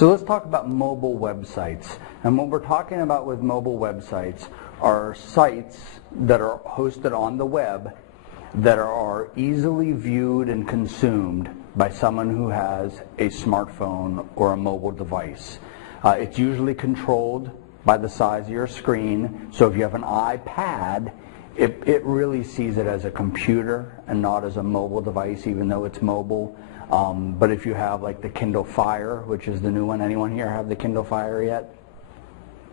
So let's talk about mobile websites. And what we're talking about with mobile websites are sites that are hosted on the web that are easily viewed and consumed by someone who has a smartphone or a mobile device. It's usually controlled by the size of your screen. So if you have an iPad, it really sees it as a computer and not as a mobile device, even though it's mobile. But if you have like the Kindle Fire, which is the new one, anyone here have the Kindle Fire yet?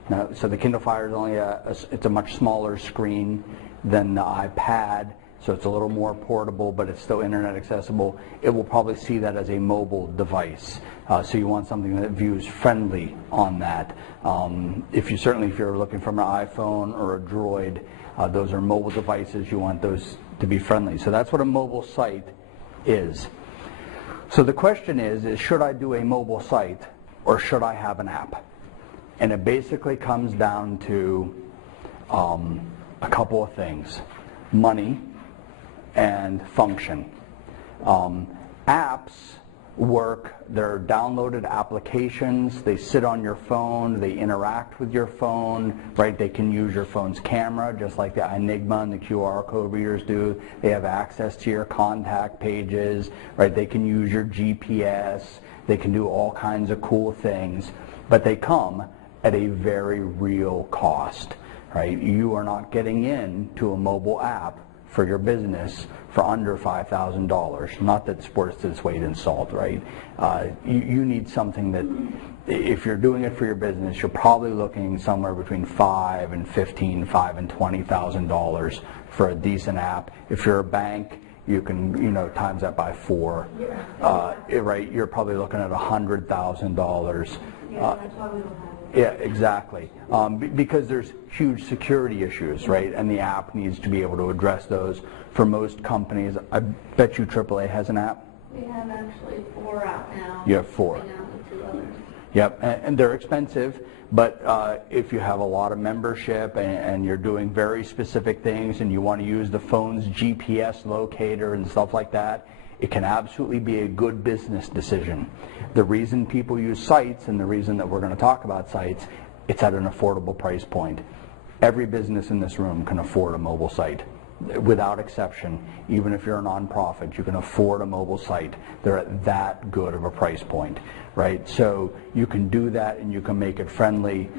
No. So the Kindle Fire is only it's a much smaller screen than the iPad, so it's a little more portable, but it's still internet accessible. It will probably see that as a mobile device. So you want something that views friendly on that. If you're looking from an iPhone or a Droid, those are mobile devices. You want those to be friendly. So that's what a mobile site is. So the question is should I do a mobile site or should I have an app? And it basically comes down to a couple of things: money and function. Apps work, they're downloaded applications, they sit on your phone, they interact with your phone, right? They can use your phone's camera just like the Enigma and the QR code readers do. They have access to your contact pages, right? They can use your GPS, they can do all kinds of cool things, but they come at a very real cost, right? You are not getting into a mobile app for your business for under $5,000. Not that it's worth its weight in salt, right? You need something that, if you're doing it for your business, you're probably looking somewhere between $5,000 and $15,000 and $20,000 for a decent app. If you're a bank, you can times that by 4. Right? You're probably looking at $100,000. Yeah, exactly. Because there's huge security issues, right? And the app needs to be able to address those. For most companies, I bet you AAA has an app. We have actually 4 out now. You have 4. With 2 others. Yep, and they're expensive, but if you have a lot of membership and you're doing very specific things and you want to use the phone's GPS locator and stuff like that, it can absolutely be a good business decision. The reason people use sites, and the reason that we're going to talk about sites, it's at an affordable price point. Every business in this room can afford a mobile site, without exception. Even if you're a nonprofit, you can afford a mobile site. They're at that good of a price point, right? So you can do that and you can make it friendly.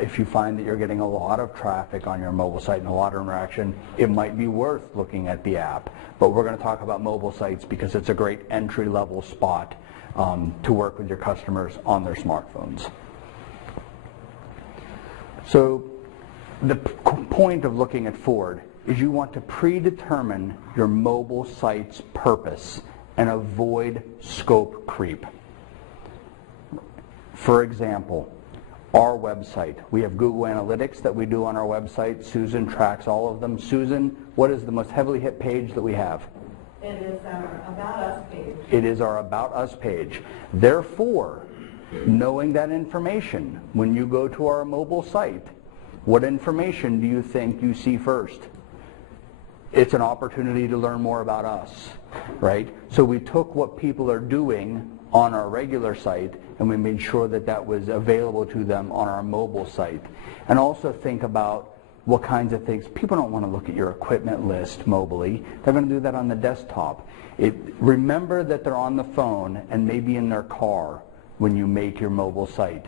If you find that you're getting a lot of traffic on your mobile site and a lot of interaction, it might be worth looking at the app. But we're going to talk about mobile sites because it's a great entry-level spot to work with your customers on their smartphones. So the point of looking at Ford is you want to predetermine your mobile site's purpose and avoid scope creep. For example, our website. We have Google Analytics that we do on our website. Susan tracks all of them. Susan, what is the most heavily hit page that we have? It is our About Us page. It is our About Us page. Therefore, knowing that information, when you go to our mobile site, what information do you think you see first? It's an opportunity to learn more about us, right? So we took what people are doing on our regular site and we made sure that that was available to them on our mobile site. And also think about what kinds of things. People don't want to look at your equipment list mobily. They're going to do that on the desktop. Remember that they're on the phone and maybe in their car when you make your mobile site.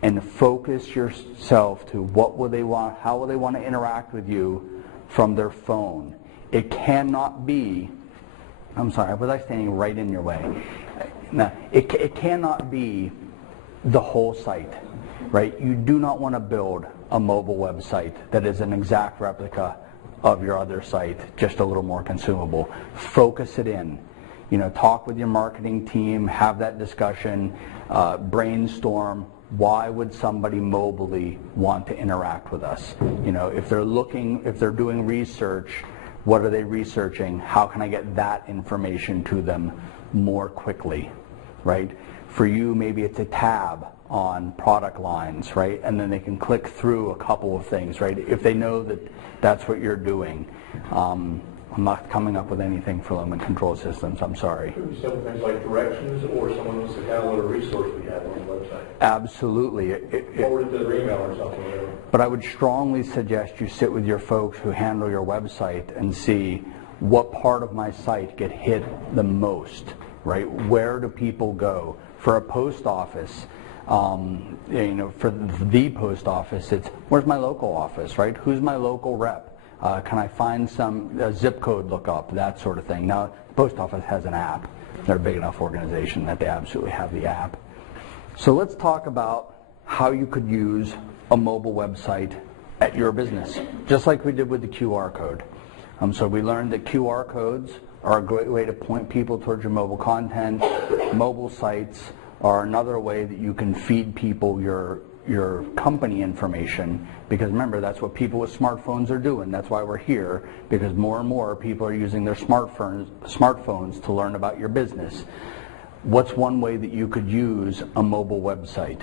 And focus yourself to what will they want, how will they want to interact with you from their phone. It cannot be, I'm sorry, was I standing right in your way? No, it cannot be the whole site, right? You do not want to build a mobile website that is an exact replica of your other site, just a little more consumable. Focus it in. Talk with your marketing team, have that discussion, brainstorm. Why would somebody mobily want to interact with us? If they're doing research, what are they researching? How can I get that information to them more quickly, right? For you, maybe it's a tab on product lines, right? And then they can click through a couple of things, right? If they know that that's what you're doing. I'm not coming up with anything for Lumen Control Systems, I'm sorry. Could be simple things like directions, or someone wants to download a resource we have on the website. Absolutely. Forward it to their email or something. Whatever. But I would strongly suggest you sit with your folks who handle your website and see what part of my site get hit the most, right? Where do people go? For a post office, for the post office, it's where's my local office, right? Who's my local rep? Can I find some zip code lookup, that sort of thing? Now, the post office has an app. They're a big enough organization that they absolutely have the app. So let's talk about how you could use a mobile website at your business, just like we did with the QR code. So we learned that QR codes are a great way to point people towards your mobile content. Mobile sites are another way that you can feed people your company information, because remember, that's what people with smartphones are doing. That's why we're here, because more and more people are using their smartphones to learn about your business. What's one way that you could use a mobile website?